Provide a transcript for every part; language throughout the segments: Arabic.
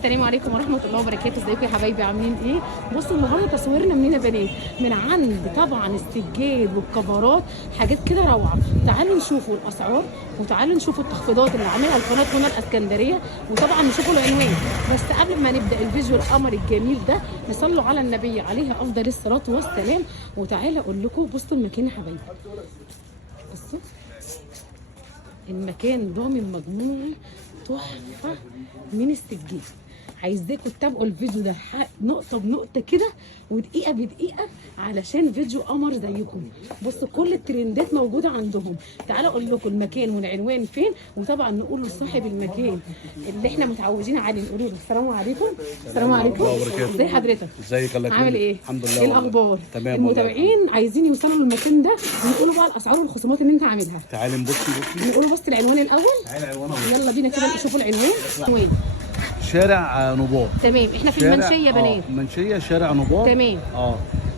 السلام عليكم ورحمه الله وبركاته. ازيكم يا حبايبي، عاملين ايه؟ بصوا النهارده تصويرنا منين يا بنات؟ من عند طبعا السجاد والكفرات، حاجات كده روعه. تعالوا نشوفوا الاسعار وتعالوا نشوفوا التخفيضات اللي عاملها القناه هنا الاسكندريه، وطبعا نشوفوا العنوان. بس قبل ما نبدا الفيديو القمر الجميل ده نصلوا على النبي عليه افضل الصلاه والسلام. وتعالى اقول لكم بصوا المكان يا حبايبي، بصوا المكان ضامن مجموعه تحفه من السجاد. عايزاكم تتابعوا الفيديو ده نقطه بنقطه كده ودقيقه بدقيقه علشان فيديو قمر زيكم. بصوا كل الترندات موجوده عندهم. تعالوا اقول لكم المكان والعنوان فين، وطبعا نقول لصاحب المكان اللي احنا متعودين عليه نقول له السلام عليكم. السلام عليكم، ازي حضرتك؟ ازيك؟ الله يكرمك. عامل ايه؟ الحمد لله. ايه الاخبار؟ تمام. المتابعين عايزين يوصلوا للمكان ده ونقولوا بقى الاسعار والخصومات اللي انت عاملها. تعالي نبصي. نقولوا بص العنوان الاول. تعالي العنوان اهو. يلا بينا كده نشوفوا العنوان. شارع نبار. تمام، احنا في المنشيه يا بنات. المنشيه شارع نبار. تمام.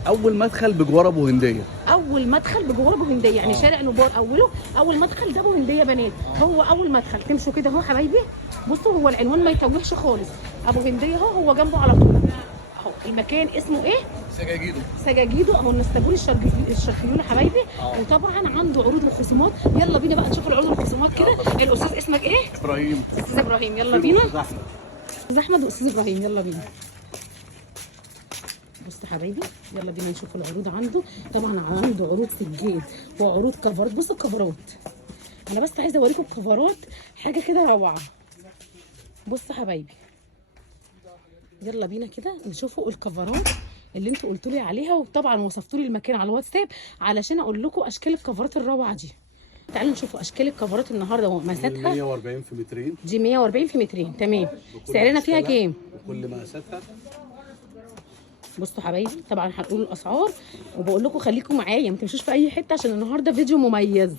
اول مدخل بجوار ابو هنديه. اول مدخل بجوار ابو هنديه، يعني شارع نبار اوله اول مدخل ده ابو هنديه يا بنات. هو اول مدخل تمشوا كده اهو حبايبي. بصوا هو العنوان ما يتوهش خالص، ابو هنديه اهو، هو جنبه على طول اهو. المكان اسمه ايه؟ سجاجيدو. سجاجيدو اهو، النسطبون الشرقيون يا حبايبي. وطبعا عنده عروض وخصومات. يلا بينا بقى نشوف العروض والخصومات كده. الاستاذ اسمك ايه؟ ابراهيم. استاذ ابراهيم، يلا بينا. استاذ احمد واستاذ ابراهيم، يلا بينا. بصوا حبايبي يلا بينا نشوف العروض عنده. طبعا عنده عروض سجاد وعروض كفرات. بصوا الكفرات، انا بس عايزه اوريكم الكفرات، حاجه كده روعه. بصوا حبايبي يلا بينا كده نشوفوا الكفرات اللي انتوا قلتوا لي عليها، وطبعا وصفتوا لي المكان على الواتساب علشان اقول لكم اشكال الكفرات الروعه دي. تعالوا نشوفوا اشكال الكفرات النهارده ومقاساتها. 140 في مترين. دي 140 في مترين، تمام. سعرنا فيها كام؟ وكل مقاساتها. بصوا حبايبي طبعا هنقول الاسعار، وبقول لكم خليكم معايا ما تمشوش في اي حته عشان النهارده فيديو مميز.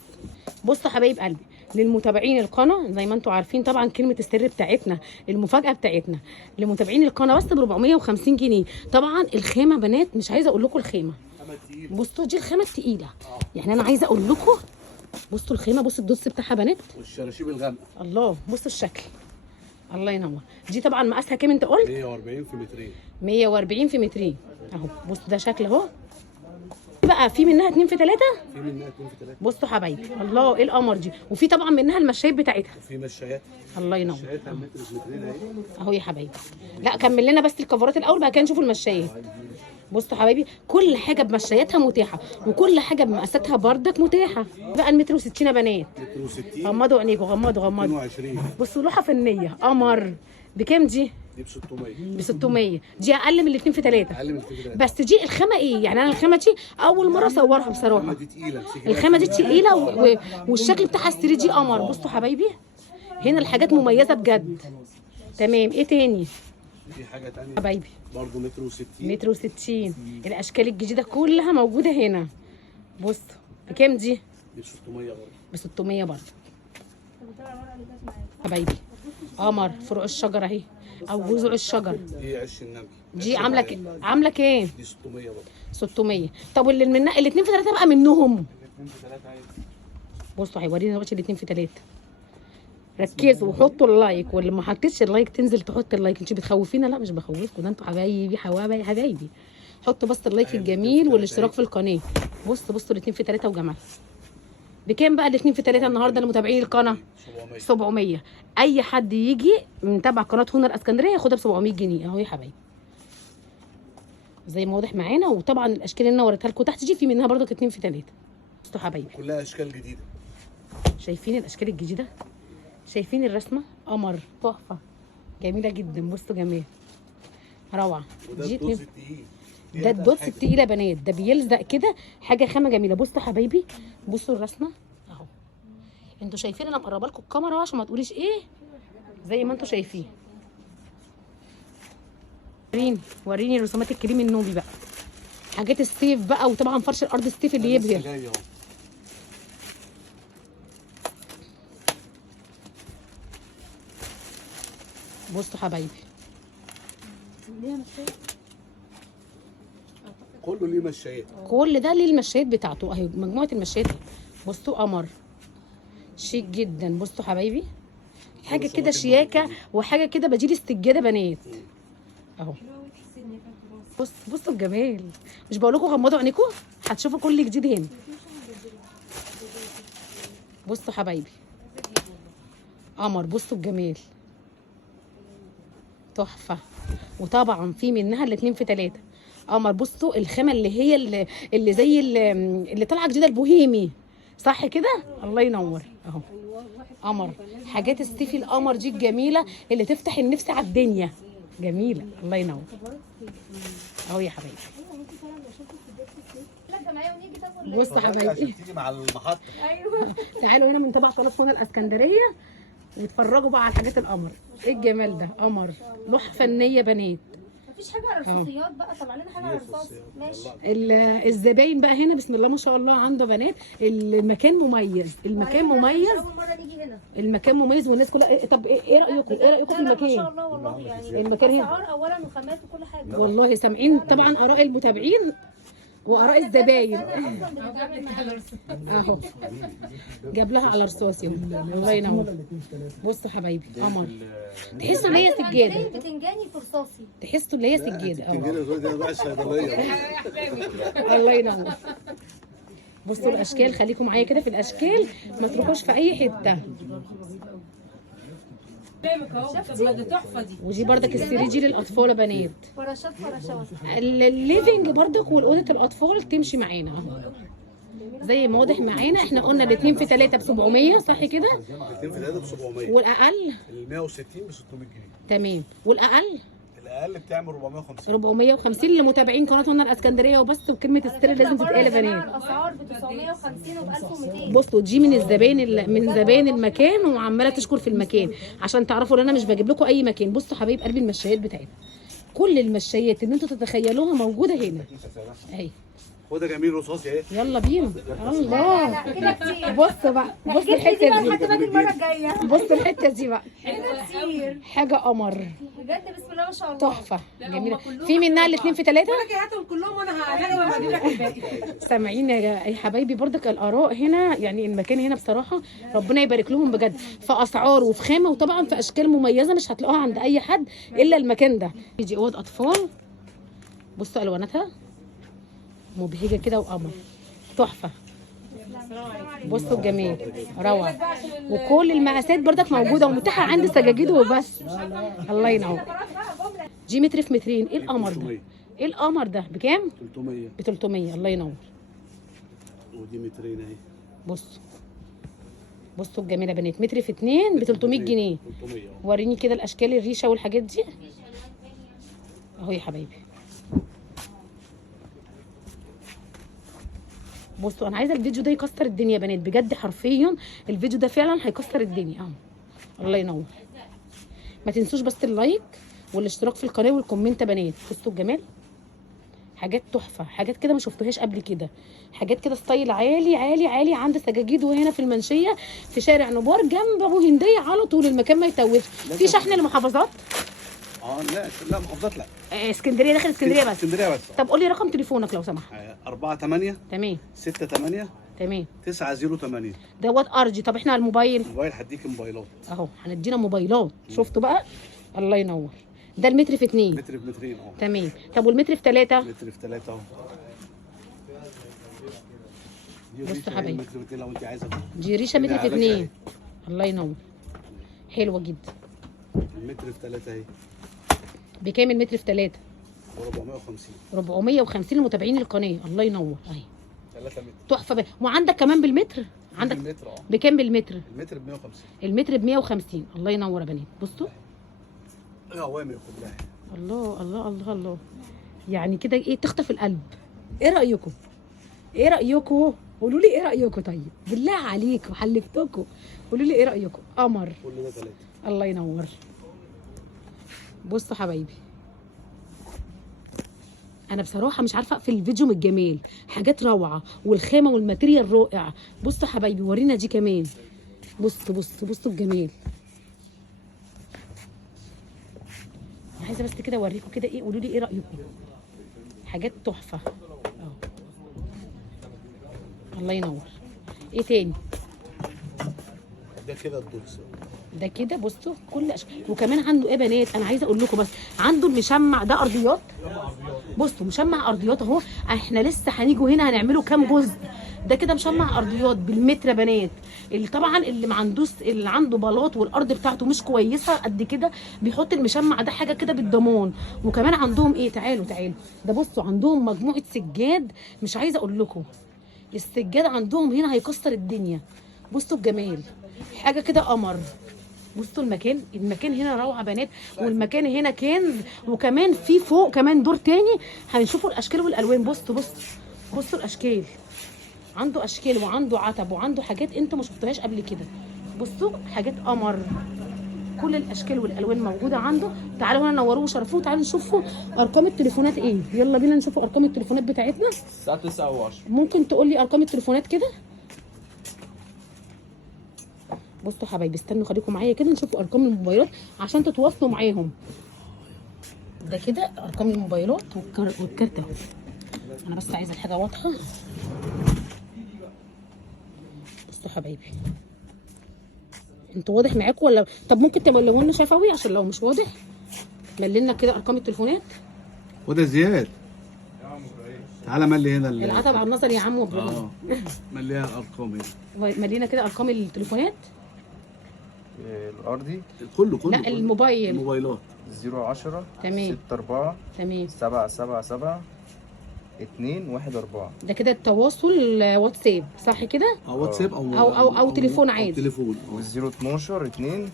بصوا حبايب قلبي، للمتابعين القناه زي ما انتم عارفين طبعا كلمه السر بتاعتنا، المفاجاه بتاعتنا لمتابعين القناه بس ب 450 جنيه. طبعا الخامه بنات مش عايزه اقول لكم الخامه. بصوا دي الخامه الثقيله، يعني انا عايزه اقول لكم بصوا الخامه، بصوا الدوس بتاعها بنات والشراشيب الغامقه. الله، بصوا الشكل، الله ينور. دي طبعا مقاسها كام انت قلت؟ 140 في مترين. 140 في مترين اهو. بصوا ده شكل اهو. بقى في منها 2 في 3. في منها 2 في 3. بصوا حبايبي الله ايه القمر دي. وفي طبعا منها المشايات بتاعتها. وفي مشايات. الله ينور. مشاياتها متر في مترين اهي اهو يا حبايبي. لا كمل لنا بس الكفرات الاول بقى كده نشوفوا المشايات. بصوا حبايبي كل حاجه بمشاياتها متاحه، وكل حاجه بمقاساتها بردك متاحه. بقى المتر و60 يا بنات. متر و60. غمضوا عينيكم، غمضوا 22. بصوا لوحه فنيه قمر. بكام دي؟ دي ب 600. ب 600. دي اقل من الاثنين في 3. اقل من 2 في 3. بس دي الخامه ايه؟ يعني انا الخامه دي اول مره اصورها بصراحه. الخامه دي تقيله. الخامه دي تقيله والشكل بتاعها 3 دي قمر. بصوا حبايبي هنا الحاجات مميزه بجد. تمام. ايه تاني؟ في حاجه تانيه حبايبي برضه متر و60. متر و60. الاشكال الجديده كلها موجوده هنا. بصوا بكام دي؟ دي ب 600 برضه. ب 600 برضه حبايبي. قمر فروع الشجر اهي او جذوع الشجر. دي عش النبي. دي عامله كام؟ دي 600 برضه. 600. طب واللي من الاثنين في 3 بقى منهم. الاثنين في 3 عادي. بصوا هيورينا دلوقتي الاثنين في 3. ركزوا وحطوا اللايك، واللي ما حطيتش اللايك تنزل تحط اللايك. انتوا بتخوفينا؟ لا مش بخوفكم، ده انتوا حبايبي حبايبي. حطوا بس اللايك الجميل والاشتراك في القناه. بصوا الاثنين في 3 وجمال. بكام بقى الاثنين في 3 النهارده لمتابعين القناه؟ 700. اي حد يجي متابع قناه هنا الاسكندريه ياخدها ب 700 جنيه اهو يا حبايبي زي ما واضح معانا. وطبعا الاشكال اللي انا وريتها لكم تحت دي في منها برضك 2 في 3. بصوا حبايبي كلها اشكال جديده. شايفين الاشكال الجديده؟ شايفين الرسمه؟ قمر تحفه جميله جدا. بصوا جمال روعه. وده الدوز التقيل. ده الدوس التقيل يا بنات، ده بيلزق كده حاجه خامه جميله. بصوا حبايبي بصوا الرسمه اهو. انتوا شايفين انا مقربه لكم الكاميرا عشان ما تقوليش ايه، زي ما انتوا شايفين. وريني رسومات الكريم النوبي بقى، حاجات الصيف بقى، وطبعا فرش الارض الصيف اللي يبهر. بصوا حبايبي كله ليه مشايات. كل ده ليه المشايات بتاعته اهي، مجموعه المشايات. بصوا قمر شيك جدا. بصوا حبايبي حاجه كده شياكه وحاجه كده بجيل السجاده بنات اهو. بصوا الجمال، مش بقول لكم غمضوا عينيكم هتشوفوا كل جديد هنا. بصوا حبايبي قمر، بصوا الجمال تحفه. وطبعا في منها الاتنين في 3 قمر. بصوا الخامه اللي هي اللي زي اللي طالعه جديده البوهيمي، صح كده؟ الله ينور اهو. قمر، حاجات الصيفي القمر دي الجميله اللي تفتح النفس على الدنيا، جميله. الله ينور اهو يا حبايبي. بصوا حبايبي عشان تيجي مع المحطه. ايوه تعالوا هنا من تبع قناه هنا الاسكندريه واتفرجوا بقى على حاجات القمر. ايه الجمال ده؟ قمر لوحه فنيه بنات. مفيش حاجه على الرصاصيات بقى، طلع لنا حاجه على الرصاص. ماشي. الزباين بقى هنا بسم الله ما شاء الله عنده بنات. المكان مميز، المكان مميز، اول مره نيجي هنا. المكان مميز والناس كلها. طب ايه رايكم؟ ايه رايكم في لا ما المكان؟ شاء الله والله، يعني المكان هنا اسعار اولا وخامات وكل حاجه. والله سامعين طبعا اراء المتابعين واراء الزباين. اصلا بنتعامل معاها. اهو جاب لها على رصاصي. الله ينور. بصوا حبايبي قمر، تحسوا ان هي سجاده، زي بتنجاني في رصاصي. تحسوا ان هي سجاده. تنجيل الراجل ده بقى الصيدليه. الله ينور. بصوا الاشكال، خليكم معايا كده في الاشكال، ما تروحوش في اي حته. ودي بردك السرير دي للاطفال يا بنات. فراشات. الليفنج بردك والاوضه الاطفال تمشي معانا زي ما واضح معانا. احنا قلنا الاثنين في 3 ب 700 صح كده؟ الاثنين في 3 ب 700. والاقل ال 160 ب 600 جنيه. تمام. والاقل الاقل بتعمل 450. 450 لمتابعين قناه هنا الاسكندريه وبس. وكلمه السر لازم تتقال يا بنات. الاسعار ب 950 وب 1200. بصوا دي من الزباين من زباين المكان وعماله تشكر في المكان عشان تعرفوا ان انا مش بجيب لكم اي مكان. بصوا حبايب قلبي المشايات بتاعتنا، كل المشايات اللي انتوا تتخيلوها موجوده هنا اهي. وده جميل رصاصي اهي. يلا بينا. الله كده كتير. بصوا بقى، بصوا الحته لحد دي، ما اجي المره الجايه. بصوا الحته دي بقى، كده كتير حاجه قمر بجد. بسم الله ما شاء الله. تحفه جميله. في منها الاثنين في 3. هاتهم كلهم وانا هجيب لك الباقي. سامعين يا حبايبي بردك الاراء هنا، يعني المكان هنا بصراحه ربنا يبارك لهم بجد، في اسعار وفي خامه وطبعا في اشكال مميزه مش هتلاقوها عند اي حد الا المكان ده. دي اوض اطفال، بصوا الواناتها مبهجه كده وقمر تحفه. بصوا الجمال روعه. وكل المقاسات بردك موجوده ومتاحه عند سجاجيد وبس. الله ينور. دي متر في مترين. ايه القمر ده؟ ايه القمر ده بكام؟ 300. ب 300. الله ينور. ودي مترين اهي. بصوا الجميله يا بنات، متر في 2 ب 300 جنيه. 300 اهو. وريني كده الاشكال الريشه والحاجات دي اهو يا حبايبي. بصوا انا عايزه الفيديو ده يكسر الدنيا يا بنات بجد، حرفيا الفيديو ده فعلا هيكسر الدنيا اهو. الله ينور. ما تنسوش بس اللايك والاشتراك في القناه والكومنت يا بنات. بصوا الجمال، حاجات تحفه، حاجات كده ما شفتوهاش قبل كده، حاجات كده ستايل عالي عالي عالي عند سجاجيد وهنا في المنشيه في شارع نبار جنب ابو هنديه على طول. المكان ما يتوهش. في شحن لمحافظات؟ لا محافظات لا. اسكندريه، داخل اسكندريه بس. اسكندريه بس. طب قولي رقم تليفونك لو سمحت. 48 تمام 68 تمام 908. دوت ارجي. طب احنا على الموبايل موبايل هديك موبايلات اهو، هندينا موبايلات. شفتوا بقى؟ الله ينور. ده المتر في 2 متر بمترين اهو. تمام. طب والمتر في 3؟ متر في 3 اهو. بصوا حبايبي، متر في 2 لو انت عايزه. دي ريشه متر في 2. الله ينور، حلوه جدا. المتر في 3 اهي. بكام المتر في 3؟ 450. 450 لمتابعين القناه. الله ينور اهي. 3 متر. تحفه. وعندك كمان بالمتر؟ عندك المتر بكام بالمتر؟ المتر ب 150. المتر ب 150. الله ينور يا بنات. بصوا اوامر كلها. الله الله الله الله، يعني كده ايه تخطف القلب. ايه رايكم؟ ايه رايكم؟ قولوا لي ايه رايكم طيب بالله عليكم، حلفتكم قولوا لي ايه رايكم. قمر. كل ده 3. الله ينور. بصوا حبايبي، انا بصراحه مش عارفه اقفل الفيديو من الجمال، حاجات روعه والخامه والماتيريال رائع. بصوا حبايبي ورينا دي كمان. بصوا الجمال. عايزه بس كده اوريكم كده ايه، قولوا لي ايه رايكم. حاجات تحفه اهو. الله ينور. ايه تاني؟ ده كده الدوكس. ده كده بصوا كل وكمان عنده ايه يا بنات، انا عايزه اقول لكم بس عنده المشمع ده ارضيات. بصوا مشمع ارضيات اهو، احنا لسه هنيجوا هنا هنعمله كام جزء. ده كده مشمع ارضيات بالمتر يا بنات. اللي طبعا اللي ما عندوش، اللي عنده بلاط والارض بتاعته مش كويسه قد كده، بيحط المشمع ده حاجه كده بالضمان. وكمان عندهم ايه، تعالوا ده بصوا عندهم مجموعه سجاد، مش عايزه اقول لكم السجاد عندهم هنا هيكسر الدنيا. بصوا الجمال، حاجه كده قمر. بصوا المكان هنا روعه بنات، والمكان هنا كنز. وكمان في فوق كمان دور تاني هنشوفوا الاشكال والالوان. بصوا الاشكال، عنده اشكال وعنده عتب وعنده حاجات انتوا ما شفتوهاش قبل كده. بصوا حاجات قمر، كل الاشكال والالوان موجوده عنده. تعالوا هنا نوروه وشرفوه. تعالوا نشوفوا ارقام التليفونات ايه، يلا بينا نشوفوا ارقام التليفونات بتاعتنا. الساعه 9 و10. ممكن تقول لي ارقام التليفونات كده؟ بصوا حبايبي استنوا خليكم معايا كده نشوفوا ارقام الموبايلات عشان تتواصلوا معاهم. ده كده ارقام الموبايلات والكارت اهو. انا بس عايزه الحاجه واضحه. بصوا حبايبي انتوا واضح معاكم ولا؟ طب ممكن تملوه لنا شفوي عشان لو مش واضح. ملينا كده ارقام التليفونات. وده زياد، تعالى ملي هنا العتب على النظر يا عم وبرضه. مليها الارقام هنا. ملينا كده ارقام التليفونات الارضي كله لا الموبايل. الموبايلات 010 تمام 64 تمام 777 214. ده كده التواصل واتساب صح كده؟ واتساب او تليفون عادي. تليفون و0 12 2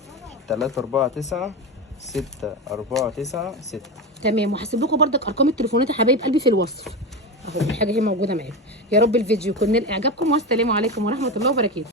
349 649 6. تمام. وهسيب لكم بردك ارقام التليفونات يا حبايب قلبي في الوصف اهو، الحاجه هي موجوده معاكم. يا رب الفيديو يكون نال اعجابكم، والسلام عليكم ورحمه الله وبركاته.